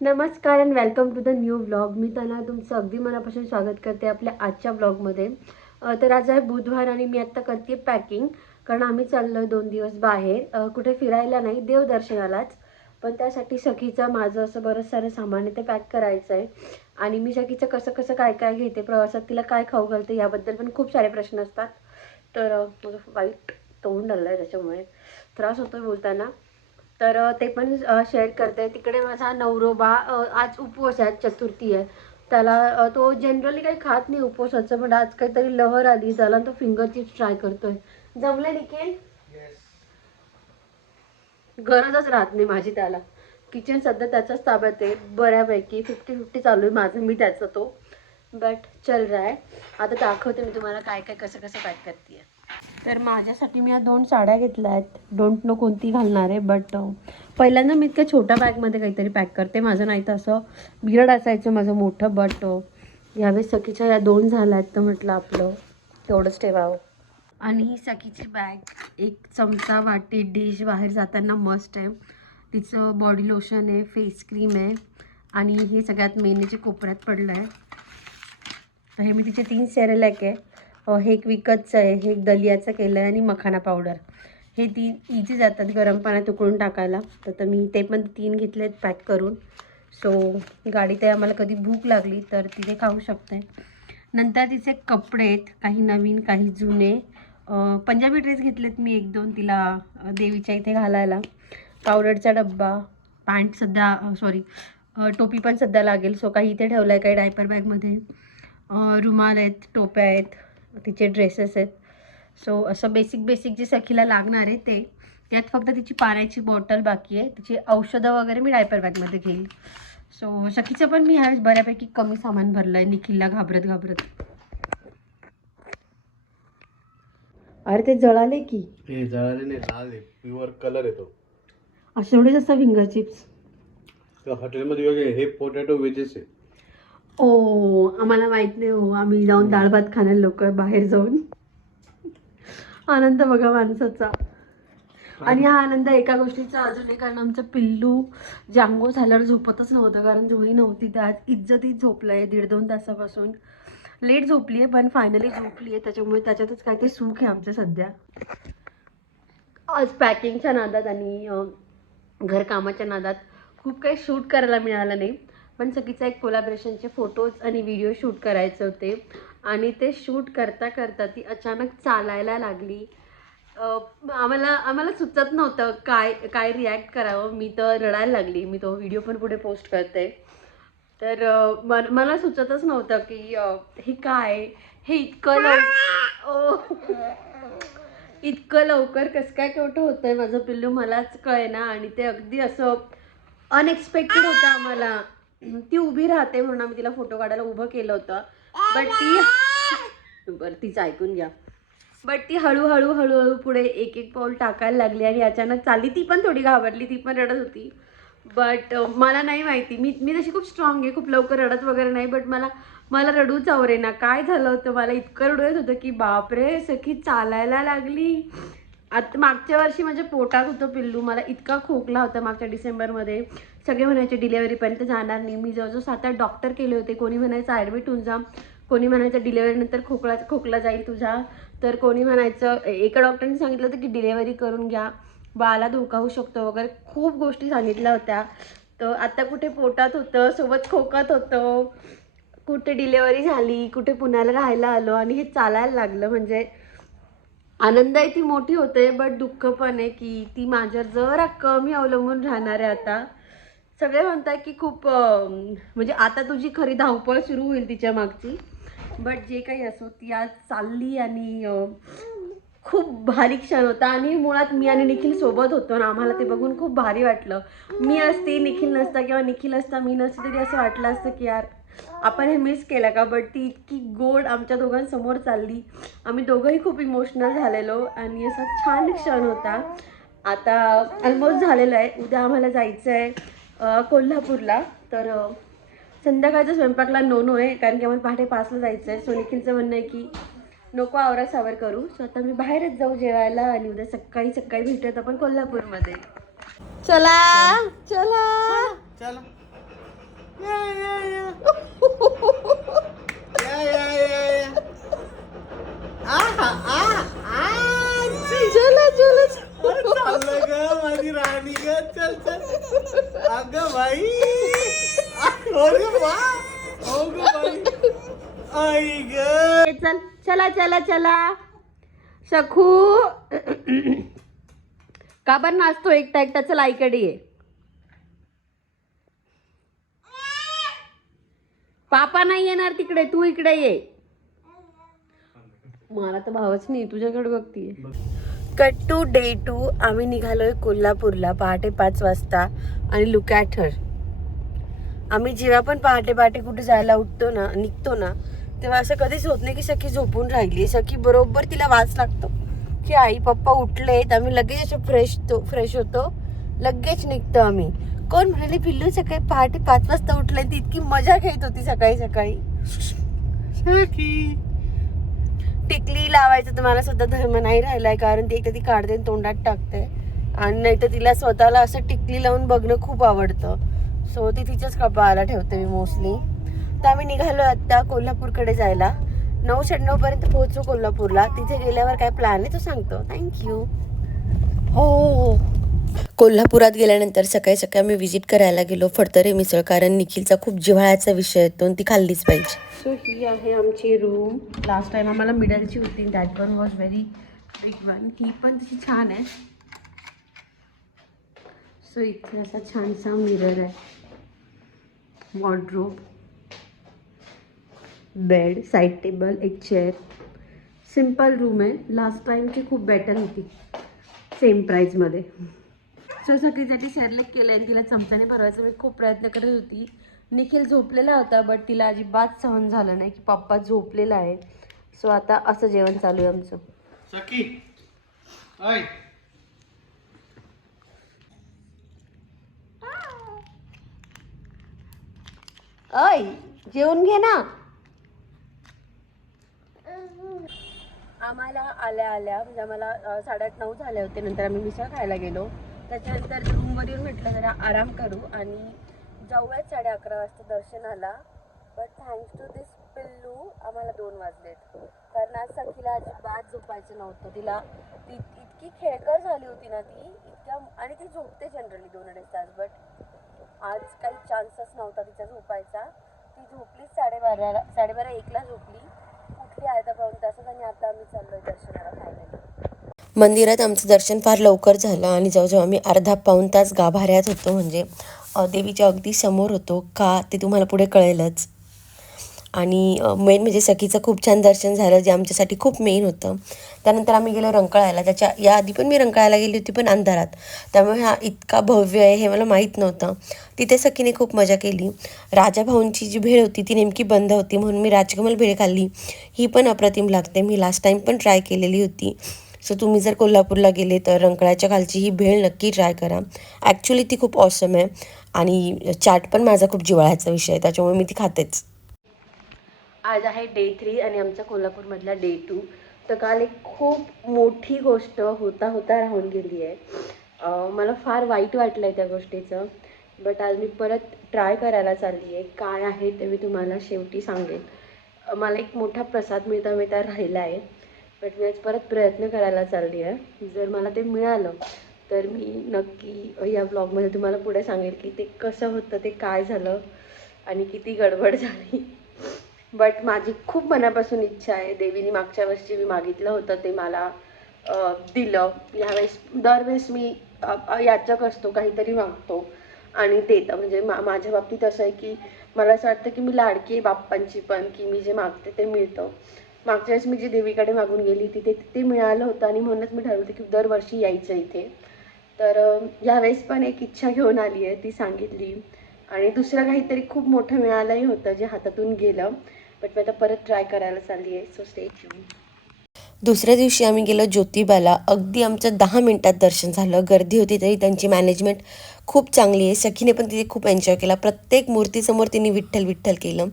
नमस्कार and welcome to the new vlog. मी त्यांना तुमचं अगदी मनापासून स्वागत करते आपल्या आजच्या व्लॉगमध्ये. तर आज आहे बुधवार आणि मी आत्ता करते पॅकिंग. कारण आम्ही चाललो 2 दिवस बाहेर, कुठे फिरायला नाही, देवदर्शनालाच. पण त्यासाठी सखीचं माझं असं बरंच सारं सामान आहे ते पॅक करायचं आहे. आणि मी सखीचं कसं कसं काय काय घेते, प्रवासात तिला काय खाऊ घालते याबद्दल पण खूप सारे प्रश्न असतात. तर माझं वाईट तोंड आलं आहे, त्याच्यामुळे त्रास होतो बोलताना. तर ते पण शेअर करते. तिकडे माझा नवरोबा आज उपवास आहे, चतुर्थी आहे. त्याला तो जनरली काही खात नाही उपवासाचं, पण आज काहीतरी लहर आली त्याला, तो फिंगर चिप्स ट्राय करतोय. जमले निखिल? गरजच राहत नाही माझी त्याला. किचन सध्या त्याच्याच ताब्यात आहे बऱ्यापैकी. 50-50 चालू आहे माझं मी त्याचं तो. बट चल रहा है. आता दाखवते मी तुम्हाला काय काय कसं कसं पॅक करते. तर माझ्यासाठी मी या 2 साड्या घेतल्या आहेत. डोंट नो कोणती घालणार आहे, बट पहिल्यांदा मी इतक्या छोट्या बॅगमध्ये काहीतरी पॅक करते. माझं नाही तर असं बियर्ड असायचं माझं मोठं, बट यावेळेस सखीच्या या 2 झाल्या आहेत, तर म्हटलं आपलं तेवढंच ठेवावं. आणि ही सखीची बॅग, एक चमचा, वाटी, डिश बाहेर जाताना मस्ट आहे. तिचं बॉडी लोशन आहे, फेस क्रीम आहे आणि हे सगळ्यात मेन जे कोपऱ्यात पडलं आहे. तर हे मी तिचे 3 सेरेलॅक आहे. हे एक विकतचं आहे, हे एक दलियाचं केलं आहे आणि मखाना पावडर. हे 3 इझी जातात गरम पाण्यात उकळून टाकायला. तर मी ते पण 3 घेतले आहेत पॅक करून. सो गाडीत आहे, आम्हाला कधी भूक लागली तर तिथे खाऊ शकते. नंतर तिचे कपडे आहेत, काही नवीन काही जुने. पंजाबी ड्रेस घेतलेत मी 1-2 तिला देवीच्या इथे घालायला. पावडरचा डब्बा, पॅन्ट सध्या सॉरी टोपी पण सध्या लागेल, सो काही इथे ठेवलं आहे, काही डायपर बॅगमध्ये. रुमाल आहेत, टोप्या आहेत, तिचे ड्रेसेस आहेत. सो असं बेसिक जे सखीला लागणार आहे ते. यात फक्त तिची पाण्याची बॉटल बाकी आहे. तिची औषधं वगैरे मी डायपर बॅगमध्ये घेईल. सो सखीचं पण मी ह्यावेळेस बऱ्यापैकी कमी सामान भरलं आहे, निखिलला घाबरत घाबरत. अरे ते जळाले की. हे जळाले नाही, लाल आहे, प्युअर कलर येतो. असे एवढेच असतात फिंगर चिप्स. त्या हॉटेलमध्ये वगैरे हे पोटॅटो वेजेस आहे. ओ आम्हाला माहित नाही हो, आम्ही जाऊन डाळ भात खाणार लोक बाहेर जाऊन. आनंद बघा माणसाचा. आणि हा आनंद एका गोष्टीचा अजून आहे, कारण आमचं पिल्लू जांगो झाल्यावर झोपतच नव्हतं, कारण जोही नव्हती त्यात इज्जतीत झोपलाय 1.5-2 तासापासून. लेट झोपली आहे पण फायनली झोपली आहे, त्याच्यामुळे त्याच्यातच काय ते सुख आहे आमचं सध्या. आज पॅकिंगच्या नादात आणि घरकामाच्या नादात खूप काही शूट करायला मिळालं नाही. पण सगळीचा एक कोलॅबरेशनचे फोटोज आणि व्हिडिओ शूट करायचे होते आणि ते शूट करता करता ती अचानक चालायला लागली. आम्हाला सुचत नव्हतं काय काय रिॲक्ट करावं. मी तर रडायला लागली. मी तो व्हिडिओ पण पुढे पोस्ट करते. तर मला सुचतच नव्हतं की हे काय, हे इतकं लवकर कसं काय केवढं होतंय माझं पिल्लू मलाच कळेना. आणि ते अगदी असं अनएक्सपेक्टेड होतं आम्हाला. ती उभी राहते म्हणून आम्ही तिला फोटो काढायला उभं केलं होतं, बट तिचं ऐकून घ्या. बट ती हळूहळू पुढे एक एक पाऊल टाकायला लागली आणि अचानक चालली. ती पण थोडी घाबरली, ती पण रडत होती. बट मला नाही माहिती, मी तशी खूप स्ट्रॉंग आहे, खूप लवकर रडत वगैरे नाही. बट मला रडूच आवरेना. काय झालं होतं, मला इतकं रडू येत होतं की बापरे, सखी चालायला लागली. आता मागच्या वर्षी माझ्या पोटात होतं पिल्लू, मला इतका खोकला होता मागच्या डिसेंबरमध्ये. सगळे म्हणायचे डिलेवरीपर्यंत जाणार नाही. मी जवळजवळ 7-8 डॉक्टर केले होते. कोणी म्हणायचं ॲडमिट होऊन जा, कोणी म्हणायचं डिलेवरीनंतर खोकला जाईल तुझा, तर कोणी म्हणायचं, एका डॉक्टरने सांगितलं होतं की डिलेवरी करून घ्या, बाळाला धोका होऊ शकतो वगैरे, खूप गोष्टी सांगितल्या होत्या. तर आता कुठे पोटात होतं, सोबत खोकत होतं, कुठे डिलेवरी झाली, कुठे पुण्याला राहायला आलो आणि हे चालायला लागलं. म्हणजे आनंद आहे ती मोठी होते, बट दुःख पण आहे की ती माझ्यावर जरा कमी अवलंबून राहणार आहे आता. सगळे म्हणतात की खूप म्हणजे आता तुझी खरी धावपळ सुरू होईल तिच्या मागची. बट जे काही असो, ती आज चालली आणि खूप भारी क्षण होता. आणि मुळात मी आणि निखिल सोबत होतो ना, आम्हाला ते बघून खूप भारी वाटलं. मी असते, निखिल नसता, किंवा निखिल असता मी नसते, तरी असं वाटलं असतं की यार आपण हे मिस केलं का. बट ती इतकी गोड आमच्या दोघांसमोर चालली. आम्ही दोघंही खूप इमोशनल झालेलो आणि असा छान क्षण होता. आता ऑलमोस्ट झालेलं आहे. उद्या आम्हाला जायचं आहे कोल्हापूरला. तर संध्याकाळच्या स्वयंपाकला नो आहे, कारण की आम्हाला पहाटे 5ला जायचं आहे. सो निखिलचं म्हणणं आहे की नको आवरा सावर करू. सो आता मी बाहेरच जाऊ जेवायला आणि उद्या सकाळी भेटूयात आपण कोल्हापूरमध्ये. चला चला. बाई आई ग चल चला चला चला सखू का बरं नाचतो एकटा एकटा? चला आईकडे ये. पापा नाही येणार तिकडे, तू इकडे ये. मला तर भावच नाही, तुझ्याकडे बघतीये. Cut to day 2. आम्ही निघालोय कोल्हापूरला पहाटे 5 वाजता आणि लुक ॲट हर. आम्ही जेव्हा पण पहाटे पहाटे कुठे जायला निघतो ना तेव्हा असं कधीच होत नाही की सखी झोपून राहिली. सखी बरोबर तिला वास लागतो की आई पप्पा उठलेत. आम्ही लगेच असं फ्रेश होतो, लगेच निघतो आम्ही. कोण म्हणाले पिल्लू सकाळी पहाटे 5 वाजता उठले? ती इतकी मजा घेत होती सकाळी सकाळी. टिकली लावायचं तर मला सुद्धा धर्म नाही राहिलाय, कारण ती एकदा ती काढते तोंडात टाकते आणि नाही तर तिला स्वतःला असं टिकली लावून बघणं खूप आवडतं. सो ती तिच्याच कपाळाला ठेवते मी मोस्टली. तर आम्ही निघालो आता कोल्हापूरकडे जायला. 9:96 पर्यंत पोहोचू कोल्हापूरला. तिथे गेल्यावर काय प्लॅन आहे तो सांगतो. थँक्यू. हो, कोल्हापुरात गेल्यानंतर सकाळी सकाळी आम्ही व्हिजिट करायला गेलो फडतरे मिसळ, कारण निखिलचा खूप जिव्हाळ्याचा विषय येतो आणि ती खाल्लीच पाहिजे. सो ही आहे आमची रूम. लास्ट टाइम आम्हाला मिडलची होती, that one was very big one. ही पण तशी छान आहे. सो इथे असा छानसा मिरर आहे, वॉर्डरोब, बेड, साईड टेबल, एक चेअर. सिम्पल रूम आहे. लास्ट टाईमची खूप बेटर होती सेम प्राईजमध्ये. सो सगळीसाठी शेअरलेक केलं आहे. तिला चमच्याने भरवायचं मी खूप प्रयत्न करत होती. निखिल झोपलेला होता बट तिला अजिबात सहन झालं नाही की पप्पा झोपलेला आहे. सो आता असं जेवण चालू आहे आमचं. सखी आई अय जेवून घे ना. आम्हाला आल्या म्हणजे आम्हाला 8:30-9 झाले होते. नंतर आम्ही मिसळ खायला गेलो. त्याच्यानंतर रूमवर येऊन म्हटलं जरा आराम करू आणि जाऊयात 11:30 वाजता दर्शनाला. बट थँक्स टू दिस पिल्लू आम्हाला 2 वाजलेत, कारण आज सखीला अजिबात झोपायचं नव्हतं. ती इतकी खेळकर झाली होती ना ती इतक्या, आणि ती झोपते जनरली 2-2.5 तास, बट आज काही चान्सच नव्हता तिचा झोपायचा. ती झोपलीच 12:30-1ला झोपली, उठली अर्धा पाऊण तासात आणि आता आम्ही चाललोय दर्शनाला फायनली. मंदिरात आमचं दर्शन फार लवकर झालं आणि जवळजवळ आम्ही अर्धा-पाऊण तास गाभाऱ्यात होतो, म्हणजे देवीच्या अगदी समोर होतो का ते तुम्हाला पुढे कळेलच. आणि मेन म्हणजे सखीचं खूप छान दर्शन झालं, जे आमच्यासाठी खूप मेन होतं. त्यानंतर आम्ही गेलो रंकाळ्याला. त्याच्या याआधी पण मी रंकाळ्याला गेली होती, पण अंधारात, त्यामुळे हा इतका भव्य आहे हे मला माहीत नव्हतं. तिथे सखीने खूप मजा केली. राजाभाऊंची जी भेळ होती ती नेमकी बंद होती, म्हणून मी राजकमल भेळ खाल्ली. ही पण अप्रतिम लागते, मी लास्ट टाईम पण ट्राय केलेली होती. सो तुम्ही जर कोल्हापूरला गेले तर रंकाळ्याच्या खालची ही भेळ नक्की ट्राय करा. ॲक्च्युली ती खूप ऑसम आहे आणि चाट पण माझा खूप जिव्हाळ्याचा विषय आहे, त्याच्यामुळे मी ती खातेच. आज आहे डे 3 आणि आमचा कोल्हापूरमधला डे 2. तर काल एक खूप मोठी गोष्ट होता राहून गेली आहे. मला फार वाईट वाटलं आहे त्या गोष्टीचं, बट आज मी परत ट्राय करायला चालली आहे. काय आहे ते मी तुम्हाला शेवटी सांगेन. मला एक मोठा प्रसाद मिळता राहिला आहे, बट मी आज परत प्रयत्न करायला चालली आहे. जर मला ते मिळालं तर मी नक्की या ब्लॉगमध्ये तुम्हाला पुढे सांगेल की ते कसं होतं, ते काय झालं आणि किती गडबड झाली. बट माझी खूप मनापासून इच्छा आहे. देवीने मागच्या वर्षी मी मागितलं होतं ते मला दिलं. दरवेळेस मी याचक असतो, काहीतरी मागतो आणि देतं. म्हणजे माझ्या बाबतीत असं आहे की मला असं वाटतं की मी लाडकी आहे बाप्पांची पण, की मी जे मागते ते मिळतं. मागच्या वेळेस मी जे देवीकडे मागून गेली तिथे ते मिळालं होतं आणि म्हणूनच मी ठरवते की दरवर्षी यायचं इथे. तर यावेळेस पण एक इच्छा घेऊन आली आहे, ती सांगितली. आणि दुसरं काहीतरी खूप मोठं मिळालंही होतं जे हातातून गेलं, बट मी आता परत ट्राय करायला चालली आहे. So stay tune. दुसऱ्या दिवशी आम्ही गेलो ज्योतिबाला. अगदी आमचं 10 मिनिटात दर्शन झालं. गर्दी होती तरी त्यांची मॅनेजमेंट खूप चांगली आहे. सखीने पण तिथे खूप एन्जॉय केला. प्रत्येक मूर्तीसमोर तिने विठ्ठल विठ्ठल केलं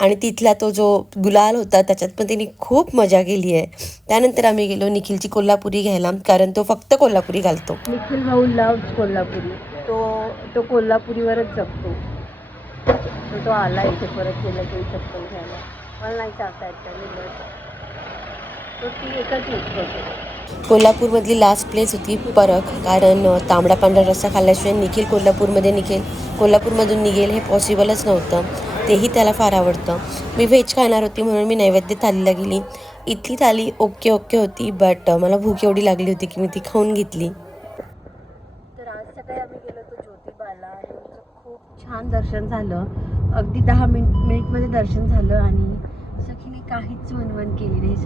आणि तिथला तो जो गुलाल होता त्याच्यात पण तिने खूप मजा केली आहे. त्यानंतर आम्ही गेलो निखिलची कोल्हापुरी घ्यायला, कारण तो फक्त कोल्हापुरी घालतो. निखिल भाऊ लव्ज कोल्हापुरी. तो कोल्हापुरीवरच जगतो. तो आला इथे परत गेला की चप्पल घ्यायला. मला नाही चालता येत, तो ती एकच यूज करतो. कोल्हापूरमधली लास्ट प्लेस होती परक, कारण तांबडा पांढरा रस्सा खाल्ल्याशिवाय निखिल कोल्हापूरमधून निघेल हे पॉसिबलच नव्हतं. तेही त्याला फार आवडतं. मी व्हेज खाणार होती म्हणून मी नैवेद्य थालीला गेली. इथली थाली ओके होती, बट मला भूक एवढी लागली होती की मी ती खाऊन घेतली. तर आज सकाळी आम्ही गेलो होतो ज्योतिबाला आणि आमचं खूप छान दर्शन झालं. अगदी 10 मिनिटमध्ये दर्शन झालं आणि सखीने काहीच वणवण केली नाही.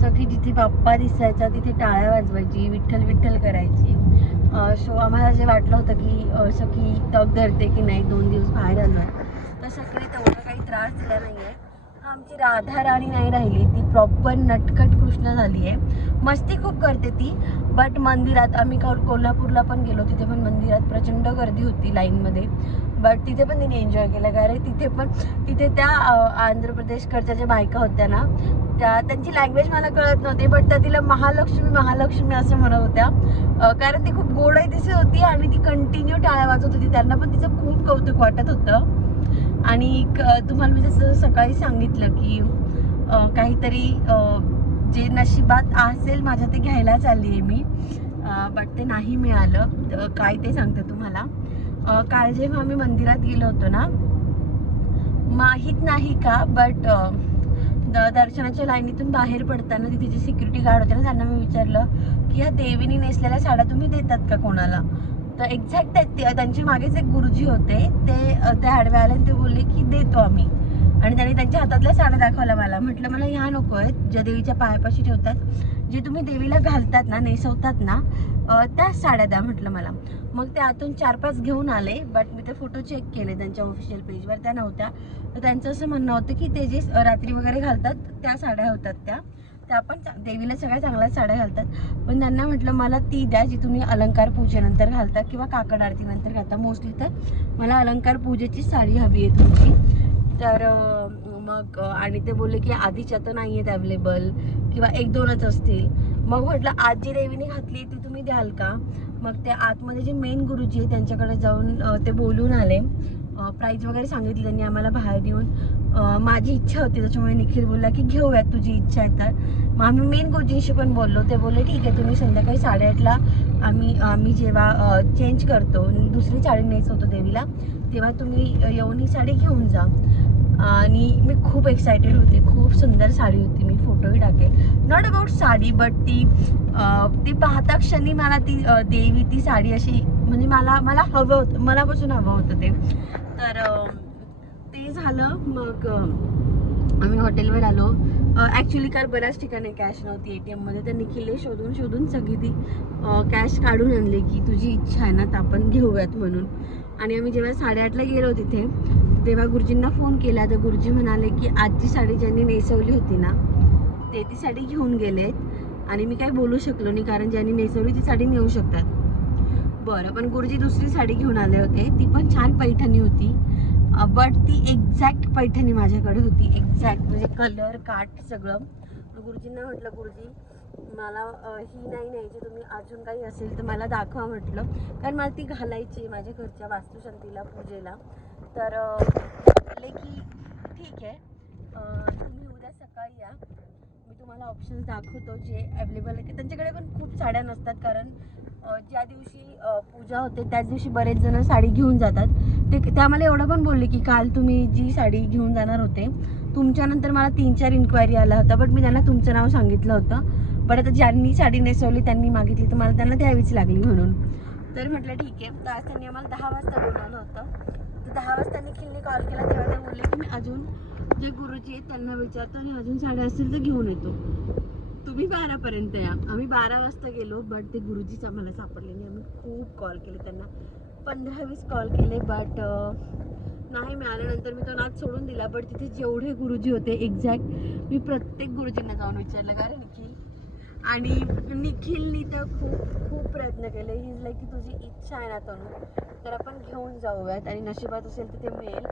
सखी जिथे बाप्पा दिसायचा तिथे टाळ्या वाजवायची, विठ्ठल विठ्ठल करायची. सो आम्हाला जे वाटलं होतं की सखी तग धरते की नाही, 2 दिवस बाहेर आलो आहे, तर सखीने तेवढा काही त्रास दिला नाही आहे. आमची राधा राणी नाही राहिली, ती प्रॉपर नटखट कृष्ण झाली आहे. मस्ती खूप करते ती, बट मंदिरात आम्ही कोल्हापूरला पण गेलो, तिथे पण मंदिरात प्रचंड गर्दी होती लाईनमध्ये, बट तिथे पण तिने एन्जॉय केलं. कारण तिथे त्या आंध्र प्रदेशकडच्या ज्या बायका होत्या ना, त्यांची लँग्वेज मला कळत नव्हती, बट त्या तिला महालक्ष्मी असं म्हणत होत्या. कारण ती खूप गोडही दिसत होती आणि ती कंटिन्यू टाळ्या वाजवत होती. त्यांना पण तिचं खूप कौतुक वाटत होतं. आणि तुम्हाला मी जसं सकाळी सांगितलं की काहीतरी जे नशिबात असेल माझ्या ते घ्यायला चालली आहे मी, बट ते नाही मिळालं. काय ते सांगते तुम्हाला. काल जेव्हा आम्ही मंदिरात गेलो होतो ना, माहीत नाही का, बट दर्शनाच्या लाईनीतून बाहेर पडताना तिथे जे सिक्युरिटी गार्ड होते ना, त्यांना मी विचारलं की या देवीने नेसलेल्या साड्या तुम्ही देतात का कोणाला. तर एक्झॅक्ट त्यांच्या मागेच एक गुरुजी होते, ते आडवे आले आणि ते बोलले की देतो आम्ही. आणि त्यांनी त्यांच्या हातातल्या साड्या दाखवल्या मला. म्हटलं मला ह्या नको आहेत ज्या देवीच्या पायापाशी ठेवतात, जे तुम्ही देवीला घालतात ना, नेसवतात ना, त्याच साड्या द्या म्हटलं मला. मग ते आतून 4-5 घेऊन आले, बट मी ते फोटो चेक केले त्यांच्या ऑफिशियल पेजवर, त्या नव्हत्या. तर त्यांचं असं म्हणणं होतं की ते जे रात्री वगैरे घालतात त्या साड्या होतात, त्या पण देवीला सगळ्या चांगल्या साड्या घालतात. पण त्यांना म्हटलं मला ती द्या जी तुम्ही अलंकार पूजेनंतर घालता किंवा काकड आरतीनंतर घालता. मोस्टली तर मला अलंकार पूजेची साडी हवी आहे तुमची. तर मग आणि ते बोलले की आधीच्या तर नाही आहेत अवेलेबल किंवा 1-2च असतील. मग म्हटलं आज जी देवीने घातली ती तुम्ही द्याल का. मग ते आतमध्ये जे मेन गुरुजी आहे त्यांच्याकडे जाऊन ते बोलून आले. प्राईज वगैरे सांगितली त्यांनी आम्हाला बाहेर येऊन. माझी इच्छा होती त्याच्यामुळे निखिल बोलला की घेऊयात तुझी इच्छा आहे तर. मग आम्ही मेन गुरुजींशी पण बोललो. ते बोलले ठीक आहे तुम्ही संध्याकाळी 8:30ला आम्ही जेव्हा चेंज करतो, दुसरी साडी नेसवतो देवीला, तेव्हा तुम्ही येऊन ही साडी घेऊन जा. आणि मी खूप एक्सायटेड होते. खूप सुंदर साडी होती, मी फोटोही टाकेल. नॉट अबाउट साडी, बट ती पाहता क्षणी मला ती देवी, ती साडी अशी म्हणजे मला हवं होतं, मनापासून हवं होतं ते. तर ते झालं. मग आम्ही हॉटेलवर आलो. ॲक्च्युली काल बऱ्याच ठिकाणी कॅश नव्हती ATMमध्ये, तर निखिलने शोधून सगळी ती कॅश काढून आणली की तुझी इच्छा आहे ना तर आपण घेऊयात म्हणून. आणि आम्ही जेव्हा 8:30ला गेलो तिथे, तेव्हा गुरुजींना फोन केला. तर गुरुजी म्हणाले की आजची साडी ज्यांनी नेसवली होती ना ते ती साडी घेऊन गेलेत. आणि मी काय बोलू शकलो नाही, कारण ज्यांनी नेसवली ती साडी नेऊ शकतात. बरं, पण गुरुजी दुसरी साडी घेऊन आले होते, ती पण छान पैठणी होती, बट ती एक्झॅक्ट पैठणी माझ्याकडे होती. एक्झॅक्ट म्हणजे कलर काठ सगळं. गुरुजींना म्हटलं गुरुजी मला ही नाही न्यायची, तुम्ही अजून काही असेल तर मला दाखवा म्हटलं, कारण मला ती घालायची माझ्या घरच्या वास्तुशांतीला पूजेला. तर म्हटले की ठीक आहे, तुम्ही उद्या सकाळी या, मी तुम्हाला ऑप्शन्स दाखवतो जे अवेलेबल आहे. त्यांच्याकडे पण खूप साड्या नसतात, कारण ज्या दिवशी पूजा होते त्याच दिवशी बरेच जण साडी घेऊन जातात. ते आम्हाला एवढं पण बोलले की काल तुम्ही जी साडी घेऊन जाणार होते तुमच्यानंतर मला 3-4 इन्क्वायरी आला होता, बट मी त्यांना तुमचं नाव सांगितलं होतं. बट आता ज्यांनी साडी नेसवली त्यांनी मागितली तर मला त्यांना द्यावीच लागली म्हणून. तर म्हटलं ठीक आहे. तर आज त्यांनी आम्हाला 10 वाजता बोलवलं होतं. तर 10 वाजता निखिलने कॉल केला, तेव्हा ते बोलले की मी अजून जे गुरुजी आहेत त्यांना विचारतो आणि अजून साड्या असतील तर घेऊन येतो, तुम्ही 12पर्यंत या. आम्ही 12 वाजता गेलो, बट ते गुरुजीच आम्हाला सापडले नाही. आम्ही खूप कॉल केले त्यांना, 15-20 कॉल केले, बट नाही मिळाल्यानंतर मी तो नाद सोडून दिला. बट तिथे जेवढे गुरुजी होते एक्झॅक्ट मी प्रत्येक गुरुजींना जाऊन विचारलं का रे निखिल. आणि निखिलनी तर खूप प्रयत्न केले. ही इज लाईक की तुझी इच्छा आहे ना तनु, तर आपण घेऊन जाऊयात आणि नशिबात असेल तर ते मिळेल.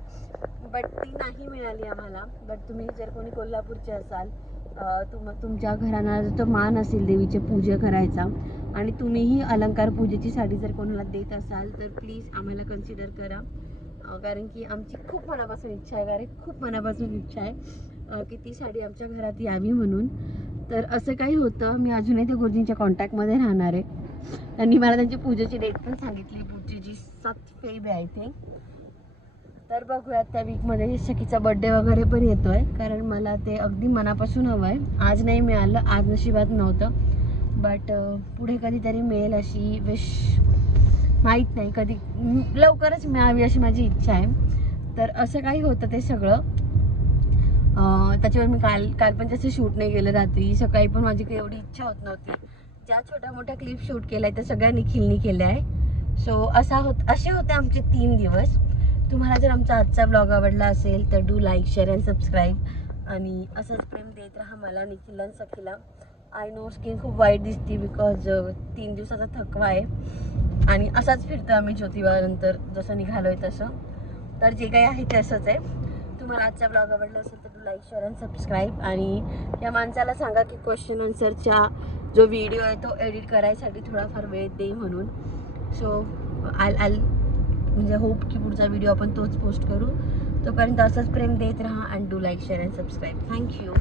बट ती नाही मिळाली आम्हाला. बट तुम्ही जर कोणी कोल्हापूरचे असाल, तुमच्या घराला जर तो मान असेल देवीचे पूजा करायचा आणि तुम्हीही अलंकार पूजेची साडी जर कोणाला देत असाल तर प्लीज आम्हाला कन्सिडर करा. कारण की आमची खूप मनापासून इच्छा आहे, की ती साडी आमच्या घरात यावी म्हणून. तर असं काही होतं. मी अजूनही त्या गुरुजींच्या कॉन्टॅक्टमध्ये राहणार आहे. त्यांनी मला त्यांची पूजेची डेट पण सांगितली. पूजेची 7 फेब आहे आय थिंक. तर बघूयात त्या वीकमध्ये सखीचा बड्डे वगैरे पण येतो आहे, कारण मला ते अगदी मनापासून हवं आहे. आज नाही मिळालं, आज नशिबात नव्हतं, बट पुढे कधीतरी मिळेल अशी विश. माहीत नाही कधी, लवकरच मिळावी अशी माझी इच्छा आहे. तर असं काही होतं ते सगळं. त्याच्यावर मी काल पण जसं शूट नाही केलं रात्री. सकाळी पण माझी काही एवढी इच्छा होत नव्हती. ज्या छोट्या मोठ्या क्लिप शूट केल्या त्या सगळ्या निखिलनी केल्या आहे. सो असे होते आमचे 3 दिवस. तुम्हाला जर आमचा आजचा ब्लॉग आवडला असेल तर do like, share and subscribe. आणि असंच प्रेम देत राहा मला, निखिल आणि सखीला. आय नो स्किन खूप वाईट दिसते बिकॉज 3 दिवसाचा थकवा आहे आणि असाच फिरतो आम्ही ज्योतिबानंतर जसं निघालो आहे तसं. तर जे काही आहे ते असंच आहे. तुम्हाला आजचा ब्लॉग आवडला असेल तर do like, share and subscribe. आणि या माणसाला सांगा की क्वेश्चन आन्सरचा जो व्हिडिओ आहे तो एडिट करायसाठी थोडाफार वेळ दे म्हणून. सो आल म्हणजे होप की पुढचा व्हिडिओ आपण तोच पोस्ट करू. तोपर्यंत असंच प्रेम देत राहा and do like, share and subscribe. Thank you.